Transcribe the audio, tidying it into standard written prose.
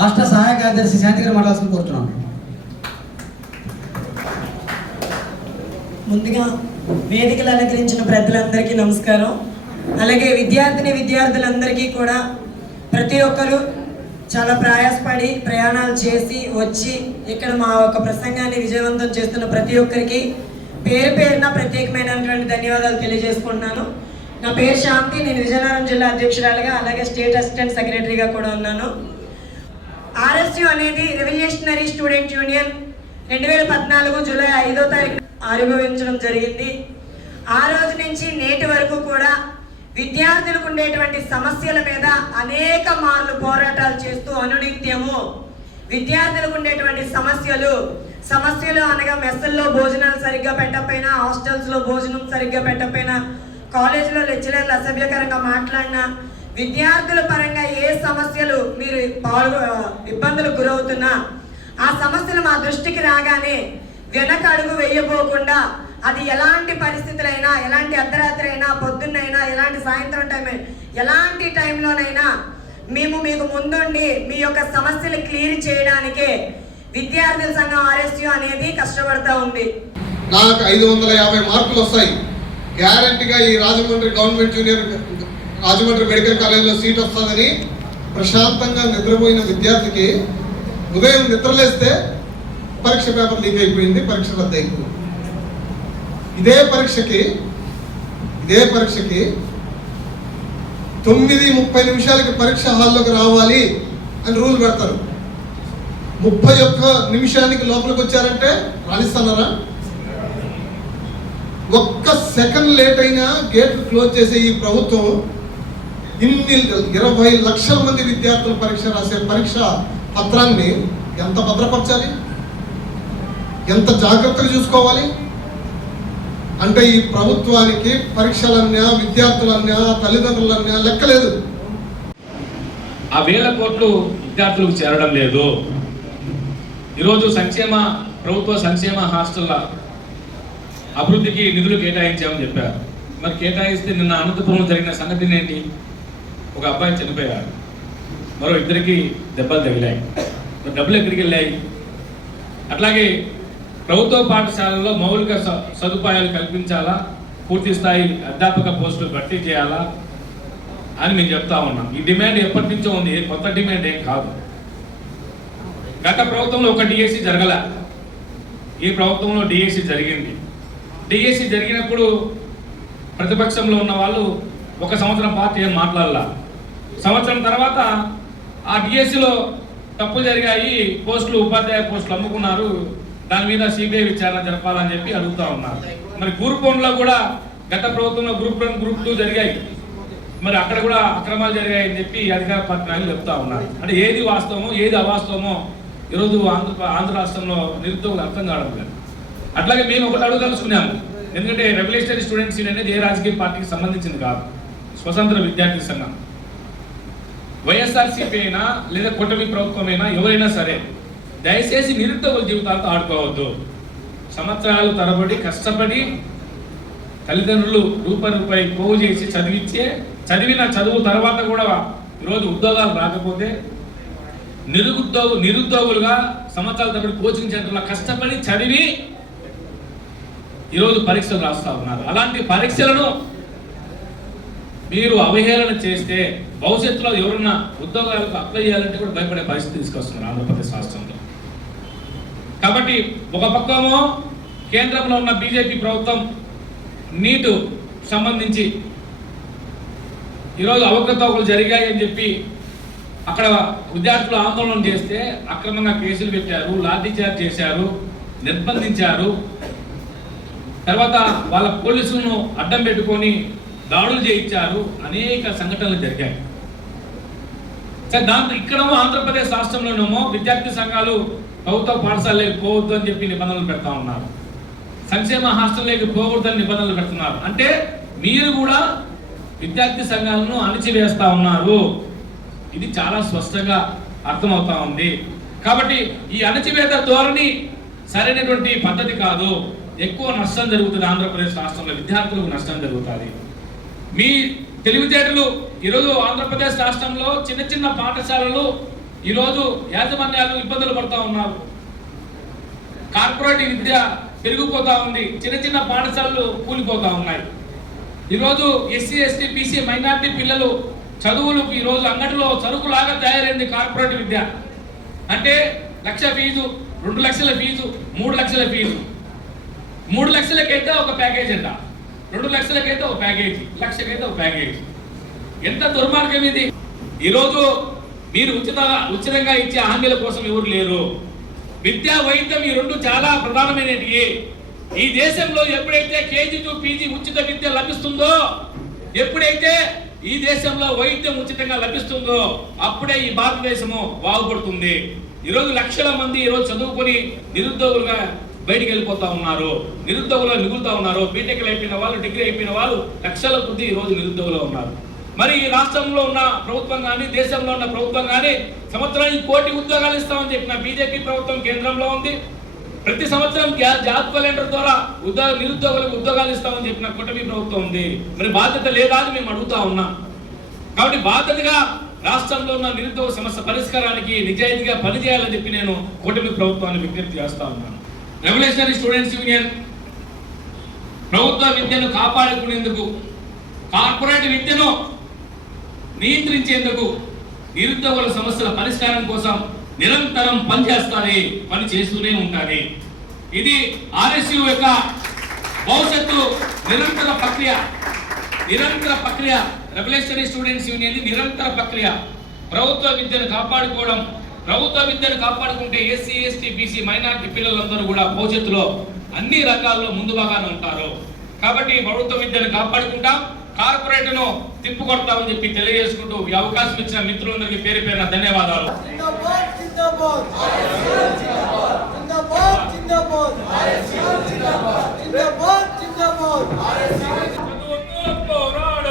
రాష్ట్ర సహాయ కార్యదర్శి శాంతి గారు మాట్లాడాల్సిన కోరుతున్నాను. ముందుగా వేదికలు అలంకరించిన పెద్దలందరికీ నమస్కారం. అలాగే విద్యార్థులందరికీ కూడా ప్రతి ఒక్కరూ చాలా ప్రయాసపడి ప్రయాణాలు చేసి వచ్చి ఇక్కడ మా యొక్క ప్రసంగాన్ని విజయవంతం చేస్తున్న ప్రతి ఒక్కరికి పేరు పేరున ప్రత్యేకమైనటువంటి ధన్యవాదాలు తెలియజేసుకుంటున్నాను. నా పేరు శాంతి, నేను విజయనగరం జిల్లా అధ్యక్షురాలుగా అలాగే స్టేట్ అసిస్టెంట్ సెక్రటరీగా కూడా ఉన్నాను. RSU అనేది రెవల్యూషనరీ స్టూడెంట్ యూనియన్ 2014 జూలై 5వ తారీఖు ఆవిర్భవించడం జరిగింది. ఆ రోజు నుంచి నేటి వరకు కూడా విద్యార్థులకు ఉండేటువంటి సమస్యల మీద అనేక మార్లు పోరాటాలు చేస్తూ అనునిత్యము విద్యార్థులకు ఉండేటువంటి సమస్యలు అనగా మెస్సుల్లో భోజనాలు సరిగ్గా పెట్టకపోయినా, హాస్టల్స్లో భోజనం సరిగ్గా పెట్టకపోయినా, కాలేజీలో లెక్చరర్లు అసభ్యకరంగా మాట్లాడినా, విద్యార్థుల పరంగా ఏ సమస్యలు మీరు ఇబ్బందులకు గురవుతున్నా ఆ సమస్యలు మా దృష్టికి రాగానే వెనక అడుగు వేయబోకుండా అది ఎలాంటి పరిస్థితులైనా, ఎలాంటి అర్ధరాత్రి అయినా, పొద్దున్నైనా, ఎలాంటి సాయంత్రం టైం, ఎలాంటి టైంలోనైనా మేము మీకు ముందుండి మీ యొక్క సమస్యలు క్లియర్ చేయడానికే విద్యార్థుల సంఘం RSU అనేది కష్టపడతా ఉంది. నాకు 550 మార్కులు వస్తాయి గ్యారంటీగా ఈ Rajahmundry government junior Rajahmundry medical కాలేజీలో సీట్ వస్తుందని ప్రశాంతంగా నిద్రపోయిన విద్యార్థికి ఉదయం నిద్రలేస్తే పరీక్ష పేపర్ లీక్ అయిపోయింది, పరీక్ష రద్దు అయిపోయింది. ఇదే పరీక్షకి 9:30 పరీక్ష హాల్లోకి రావాలి అని రూల్ పెడతారు. 31 నిమిషానికి లోపలికి వచ్చారంటే రాణిస్తున్నారా? ఒక్క సెకండ్ లేట్ అయినా గేట్లు క్లోజ్ చేసే ఈ ప్రభుత్వం ఇన్ని 20 లక్షల మంది విద్యార్థులు పరీక్ష రాసే పరీక్ష పత్రాన్ని ఎంత భద్రపరచాలి, ఎంత జాగ్రత్తగా చూసుకోవాలి అంటే ఈ ప్రభుత్వానికి పరీక్షలన్నా, విద్యార్థులన్నా, తల్లిదండ్రులన్నా లెక్కలేదు. ఆ వేల కోట్లు విద్యార్థులకు చేరడం లేదు. ఈరోజు ప్రభుత్వ సంక్షేమ హాస్టళ్ల అభివృద్ధికి నిధులు కేటాయించామని చెప్పారు. మరి కేటాయిస్తే నిన్న అనంతపురంలో జరిగిన సంఘటన ఏంటి? ఒక అబ్బాయి చనిపోయాడు, మరో 2కి దెబ్బలు తగిలాయి. డబ్బులు ఎక్కడికి వెళ్ళాయి? అట్లాగే ప్రభుత్వ పాఠశాలల్లో మౌలిక సదుపాయాలు కల్పించాలా, పూర్తి స్థాయి అధ్యాపక పోస్టులు భర్తీ చేయాలా అని మేము చెప్తా ఉన్నాం. ఈ డిమాండ్ ఎప్పటి నుంచో ఉంది, కొత్త డిమాండ్ ఏం కాదు. గత ప్రభుత్వంలో ఒక డిఎస్సి జరగల, ఈ ప్రభుత్వంలో డిఎస్సి జరిగింది. డిఎస్సి జరిగినప్పుడు ప్రతిపక్షంలో ఉన్న వాళ్ళు 1 సంవత్సరం పాటు ఏం మాట్లాడాల. సంవత్సరం తర్వాత ఆ డిఎస్సిలో తప్పులు జరిగాయి, ఉపాధ్యాయ పోస్టులు అమ్ముకున్నారు, దాని మీద సిబిఐ విచారణ జరపాలని చెప్పి అడుగుతా ఉన్నారు. మరి గ్రూప్ 1లో కూడా గత ప్రభుత్వంలో గ్రూప్ 1, గ్రూప్ 2 జరిగాయి, మరి అక్కడ కూడా అక్రమాలు జరిగాయని చెప్పి అధికార పార్టీ నాయకులు చెప్తా ఉన్నారు. అంటే ఏది వాస్తవమో ఏది అవాస్తవమో ఈరోజు ఆంధ్ర రాష్ట్రంలో నిరుద్యోగులు అర్థం కావడం లేదు. అట్లాగే మేము ఒకటి అడుగుదలుచుకున్నాము, ఎందుకంటే రెవల్యూషనరీ స్టూడెంట్స్ యూనియన్ అనేది ఏ రాజకీయ పార్టీకి సంబంధించింది కాదు, స్వతంత్ర విద్యార్థి సంఘం. వైఎస్ఆర్సీపీ అయినా లేదా కూటమి ప్రభుత్వం అయినా ఎవరైనా సరే దయచేసి నిరుద్యోగుల జీవితాలతో ఆడుకోవద్దు. సంవత్సరాలు తరబడి కష్టపడి తల్లిదండ్రులు రూపాయి పోగు చేసి చదివిన చదువు తర్వాత కూడా ఈరోజు ఉద్యోగాలు రాకపోతే నిరుద్యోగులుగా సంవత్సరాల తరబడి కోచింగ్ సెంటర్లో కష్టపడి చదివి ఈరోజు పరీక్షలు రాస్తా ఉన్నారు. అలాంటి పరీక్షలను మీరు అవహేళన చేస్తే భవిష్యత్తులో ఎవరన్నా ఉద్యోగాలకు అప్లై చేయాలంటే కూడా భయపడే పరిస్థితి తీసుకొస్తున్నారు ఆంధ్రప్రదేశ్ రాష్ట్రంలో. కాబట్టి ఒక పక్కమో కేంద్రంలో ఉన్న బీజేపీ ప్రభుత్వం నీటు సంబంధించి ఈరోజు అవకతవకలు జరిగాయని చెప్పి అక్కడ విద్యార్థులు ఆందోళన చేస్తే అక్రమంగా కేసులు పెట్టారు, లాఠీ చార్జ్ చేశారు, నిర్బంధించారు. తర్వాత వాళ్ళ పోలీసులను అడ్డం పెట్టుకొని దాడులు చేయించారు. అనేక సంఘటనలు జరిగాయి. సరే, దాంతో ఇక్కడ ఆంధ్రప్రదేశ్ రాష్ట్రంలోనేమో విద్యార్థి సంఘాలు ప్రభుత్వ పాఠశాలలోకి పోవద్దు అని చెప్పి నిబంధనలు పెడతా ఉన్నారు. సంక్షేమ హాస్టల్లోకి పోకూడదని నిబంధనలు పెడుతున్నారు. అంటే మీరు కూడా విద్యార్థి సంఘాలను అణిచివేస్తా ఉన్నారు. ఇది చాలా స్పష్టంగా అర్థమవుతా ఉంది. కాబట్టి ఈ అణచివేత ధోరణి సరైనటువంటి పద్ధతి కాదు. ఎక్కువ నష్టం జరుగుతుంది. ఆంధ్రప్రదేశ్ రాష్ట్రంలో విద్యార్థులకు నష్టం జరుగుతుంది. మీ తెలివితేటలు ఈరోజు ఆంధ్రప్రదేశ్ రాష్ట్రంలో చిన్న చిన్న పాఠశాలలు ఈరోజు యాజమాన్యాలు ఇబ్బందులు పడుతూ ఉన్నారు. కార్పొరేట్ విద్య పెరిగిపోతా ఉంది. చిన్న చిన్న పాఠశాలలు కూలిపోతా ఉన్నాయి. ఈరోజు ఎస్సీ ఎస్టీ బీసీ మైనార్టీ పిల్లలు చదువులకు ఈరోజు అంగడిలో సరుకులాగా తయారైంది కార్పొరేట్ విద్య. అంటే 1,00,000 ఫీజు, 2 లక్షల ఫీజు, 3 లక్షల ఫీజు. 3 లక్షలకైతే ఒక ప్యాకేజ్ అంట, 2 లక్షలకైతే ఒక ప్యాకేజీ, 1,00,000కైతే ఒక ప్యాకేజీ. ఎంత దుర్మార్గం ఇది! ఈరోజు మీరు ఉచితంగా ఇచ్చే హామీల కోసం ఎవరు లేరు. విద్యా వైద్యం ఈ రెండు చాలా ప్రధానమైనవి. ఈ దేశంలో ఎప్పుడైతే కేజీ టు పీజీ ఉచిత విద్య లభిస్తుందో, ఎప్పుడైతే ఈ దేశంలో వైద్యం ఉచితంగా లభిస్తుందో అప్పుడే ఈ భారతదేశము బాగుపడుతుంది. ఈరోజు లక్షల మంది ఈరోజు చదువుకొని నిరుద్యోగులుగా బయటికి వెళ్ళిపోతా ఉన్నారు, నిరుద్యోగులు మిగులుతా ఉన్నారు. బీటెక్లు అయిపోయిన వాళ్ళు, డిగ్రీ అయిపోయిన వాళ్ళు లక్షల కొద్ది ఈరోజు నిరుద్యోగులు ఉన్నారు. మరి ఈ రాష్ట్రంలో ఉన్న ప్రభుత్వం కానీ, దేశంలో ఉన్న ప్రభుత్వం కానీ సంవత్సరానికి 1 కోటి ఉద్యోగాలు ఇస్తామని చెప్పిన బీజేపీ ప్రభుత్వం కేంద్రంలో ఉంది. ప్రతి సంవత్సరం జాబ్ క్యాలెండర్ ద్వారా నిరుద్యోగులకు ఉద్యోగాలు ఇస్తామని చెప్పిన కూటమి ప్రభుత్వం ఉంది. మరి బాధ్యత లేదా అని మేము అడుగుతా ఉన్నాం. కాబట్టి బాధ్యతగా రాష్ట్రంలో ఉన్న నిరుద్యోగ సమస్య పరిష్కారానికి నిజాయితీగా పనిచేయాలని చెప్పి నేను కూటమి ప్రభుత్వాన్ని విజ్ఞప్తి చేస్తా ఉన్నాను. రెవల్యూషనరీ స్టూడెంట్స్ యూనియన్ ప్రభుత్వ విద్యను కాపాడుకునేందుకు, కార్పొరేట్ విద్యను నియంత్రించేందుకు, నిరుద్యోగుల సమస్యల పరిష్కారం కోసం నిరంతరం పని చేస్తూనే ఉంటుంది. ఇది ఆర్ఎస్యు యొక్క భవిష్యత్తు నిరంతర ప్రక్రియ. రెవల్యూషనరీ స్టూడెంట్స్ యూనియన్ నిరంతర ప్రక్రియ. ప్రభుత్వ విద్యను కాపాడుకుంటే ఎస్సీ ఎస్టీ బీసీ మైనారిటీ పిల్లలందరూ కూడా భవిష్యత్తులో అన్ని రంగాల్లో ముందు భాగానే ఉంటారు. కాబట్టి ప్రభుత్వ విద్యను కాపాడుకుంటాం, కార్పొరేట్ ను తిప్పుకొడతామని చెప్పి తెలియజేసుకుంటూ ఈ అవకాశం ఇచ్చిన మిత్రులందరికీ పేరు పేరున ధన్యవాదాలు. పోరాడు